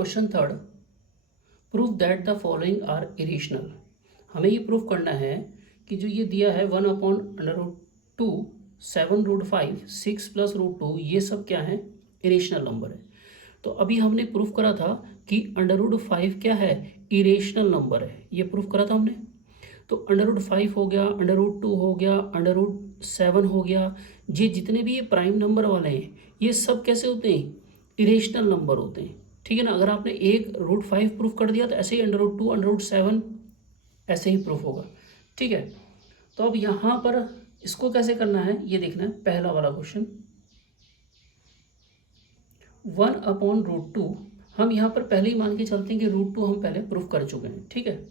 Question third, prove that the following are irrational. हमें ये prove करना है कि जो ये दिया है 1/√2, 7√5, 6+√2, ये सब क्या है, इरेशनल नंबर है। तो अभी हमने प्रूफ करा था कि √5 क्या है, इरेशनल नंबर है, ये प्रूफ करा था हमने। तो √5 हो गया, √2 हो गया, √7 हो गया, ये जितने भी ये प्राइम नंबर वाले हैं ये सब कैसे होते हैं, इरेशनल नंबर होते हैं। ठीक है ना। अगर आपने एक √5 प्रूफ कर दिया तो ऐसे ही √2, √7 ऐसे ही प्रूफ होगा। ठीक है। तो अब यहाँ पर इसको कैसे करना है ये देखना है। पहला वाला क्वेश्चन 1/√2, हम यहाँ पर पहले ही मान के चलते हैं कि √2 हम पहले प्रूफ कर चुके हैं। ठीक है।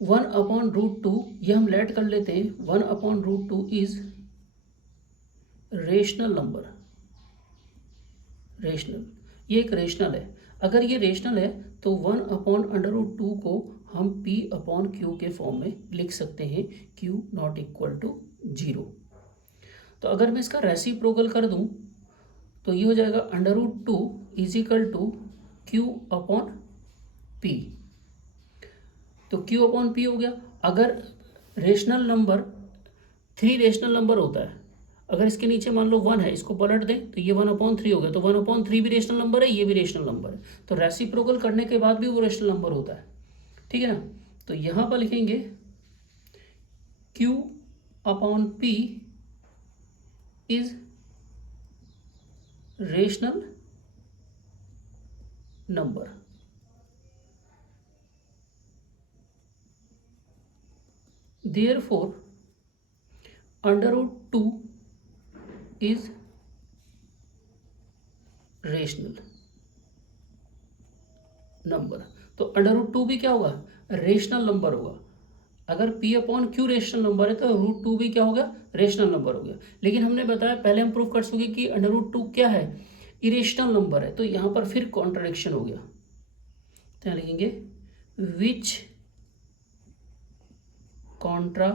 1/√2 ये हम लेट कर लेते हैं। 1/√2 इज रेशनल नंबर। रेशनल, ये एक रेशनल है। अगर ये रेशनल है तो 1/√2 को हम P/Q के फॉर्म में लिख सकते हैं, Q नॉट इक्वल टू 0। तो अगर मैं इसका रेसिप्रोकल कर दूं तो ये हो जाएगा √2 इज इक्वल टू Q/P। तो Q/P हो गया। अगर रेशनल नंबर 3 रेशनल नंबर होता है, अगर इसके नीचे मान लो 1 है, इसको पलट दें तो ये 1/3 हो गया। तो 1/3 भी रेशनल नंबर है, ये भी रेशनल नंबर है। तो रेसिप्रोकल करने के बाद भी वो रेशनल नंबर होता है। ठीक है ना। तो यहाँ पर लिखेंगे Q/P is rational number. Therefore, √2 is rational number. तो √2 भी क्या होगा, रेशनल नंबर होगा। अगर P/Q रेशनल नंबर है तो √2 भी क्या होगा, रेशनल नंबर हो गया। लेकिन हमने बताया पहले हम प्रूव कर चुके कि √2 क्या है, इरेशनल नंबर है। तो यहाँ पर फिर कॉन्ट्रडिक्शन हो गया। तो यहाँ लिखेंगे विच contradicts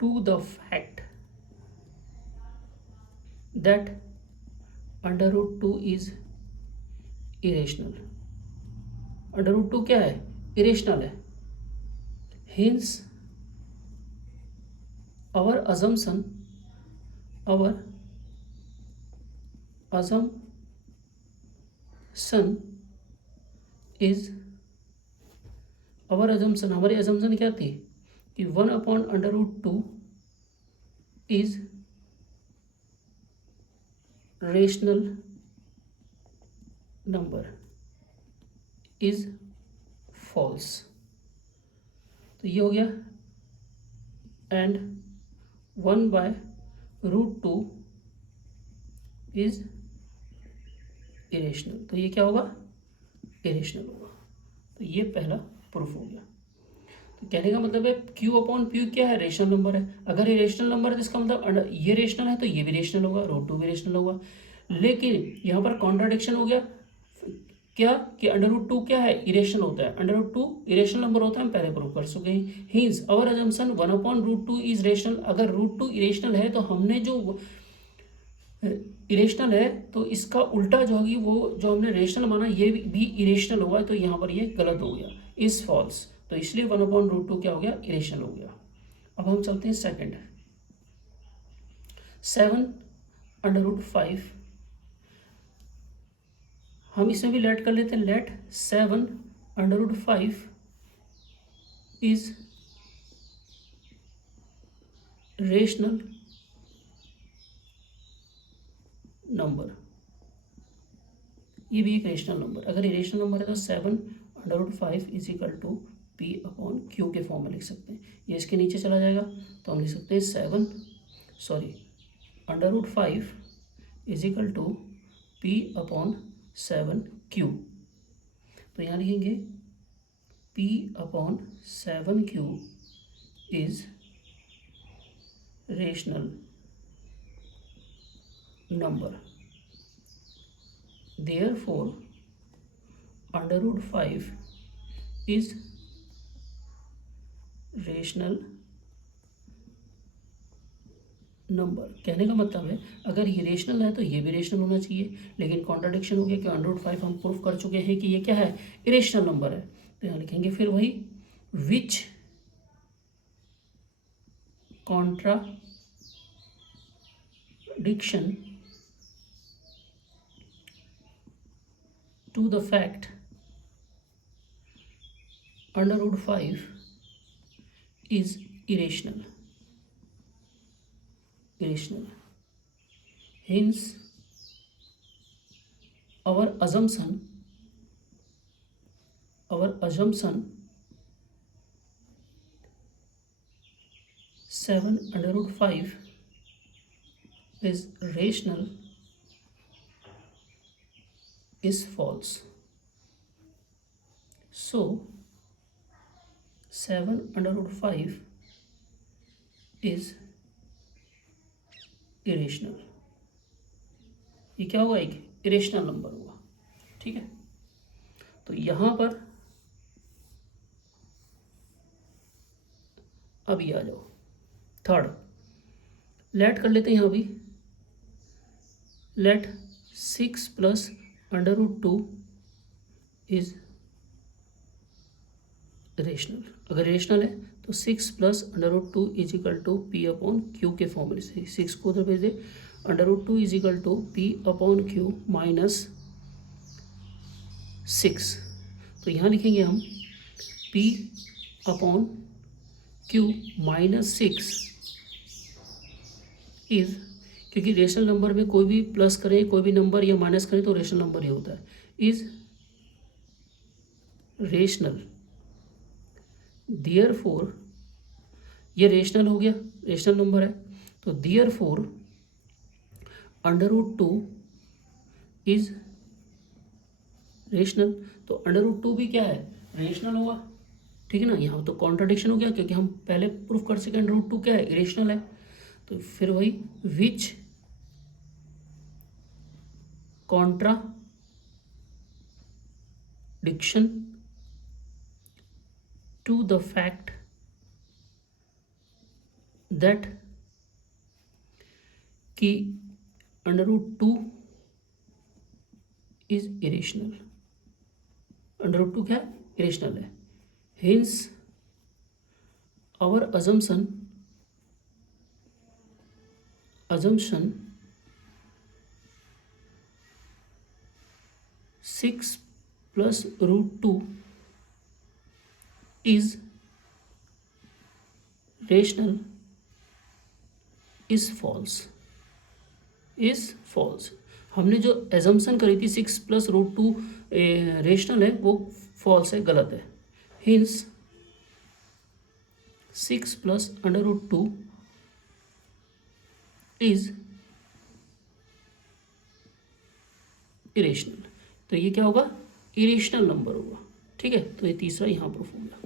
to the fact that √2 is irrational। √2 क्या है, इरेशनल है। Hence our assumption is हमारी assumption क्या थी कि 1/√2 is rational number is false. तो ये हो गया। And 1/√2 is irrational. तो ये क्या होगा, इरेशनल होगा। तो ये पहला प्रूफ हो गया। तो कहने का मतलब है Q/P क्या है, रेशनल नंबर है। अगर ये रेशनल नंबर है तो इसका मतलब ये रेशनल है तो ये भी रेशनल होगा, √2 भी रेशनल होगा। लेकिन यहाँ पर कॉन्ट्राडिक्शन हो गया क्या कि √2 क्या है, इरेशनल होता है। √2 इरेशनल नंबर होता है, हम पहले प्रूव कर चुके हैं। Hints our assumption 1/√2 is rational. अगर √2 इरेशनल है तो हमने जो इरेशनल है तो इसका उल्टा जो होगी वो जो हमने रेशनल माना ये भी इरेशनल होगा। तो यहाँ पर ये गलत हो गया, इज फॉल्स। तो इसलिए 1/√2 क्या हो गया, इरेशनल हो गया। अब हम चलते हैं सेकंड, 7/5। हम इसमें भी लेट कर लेते हैं। Let 7/5 is rational number. ये भी एक रेशनल नंबर। अगर ये रेशनल नंबर है तो 7/5 इज इक्वल टू P/Q के फॉर्म में लिख सकते हैं। ये इसके नीचे चला जाएगा तो हम लिख सकते हैं √5 इज इक्वल टू P/7Q। तो यहाँ लिखेंगे P/7Q is rational number. Therefore, √5 is rational number. कहने का मतलब है अगर ये रेशनल है तो ये भी रेशनल होना चाहिए, लेकिन कॉन्ट्राडिक्शन हो गया कि √5 हम प्रूफ कर चुके हैं कि ये क्या है, इरेशनल नंबर है। तो यहाँ लिखेंगे फिर वही which contradiction to the fact √5 is irrational. Hence, our assumption 7 √5 is rational is false. So 7 √5 is irrational. ये क्या हुआ, एक इरेशनल नंबर हुआ। ठीक है, तो यहां पर अभी आ जाओ थर्ड, लेट कर लेते हैं यहाँ भी, लेट 6 + √2 इज रेशनल। अगर रेशनल है तो 6 + √2 इज इक्वल टू P/Q के फॉर्मूले से 6 को उधर भेज दे, √2 इज इक्वल टू P/Q - 6। तो यहाँ लिखेंगे हम P/Q - 6 इज, क्योंकि रेशनल नंबर में कोई भी प्लस करें कोई भी नंबर या माइनस करें तो रेशनल नंबर ही होता है, इज रेशनल। देयरफॉर ये रेशनल हो गया, रेशनल नंबर है, तो देयरफॉर √2 इज रेशनल। तो √2 भी क्या है, रेशनल होगा। ठीक है ना, यहाँ तो कॉन्ट्राडिक्शन हो गया क्योंकि हम पहले प्रूफ कर सके √2 क्या है, इरेशनल है। तो फिर वही which contradiction to the fact that कि √2 इज इरेशनल। √2 क्या है, इरेशनल है। Hence our assumption 6 + √2 is rational is false। हमने जो एजम्पशन करी थी 6 + √2 रेशनल है वो फॉल्स है, गलत है। Hints 6 + √2 is irrational. तो ये क्या होगा, इरेशनल नंबर होगा। ठीक है, तो ये तीसरा यहाँ प्रूफ हो गया।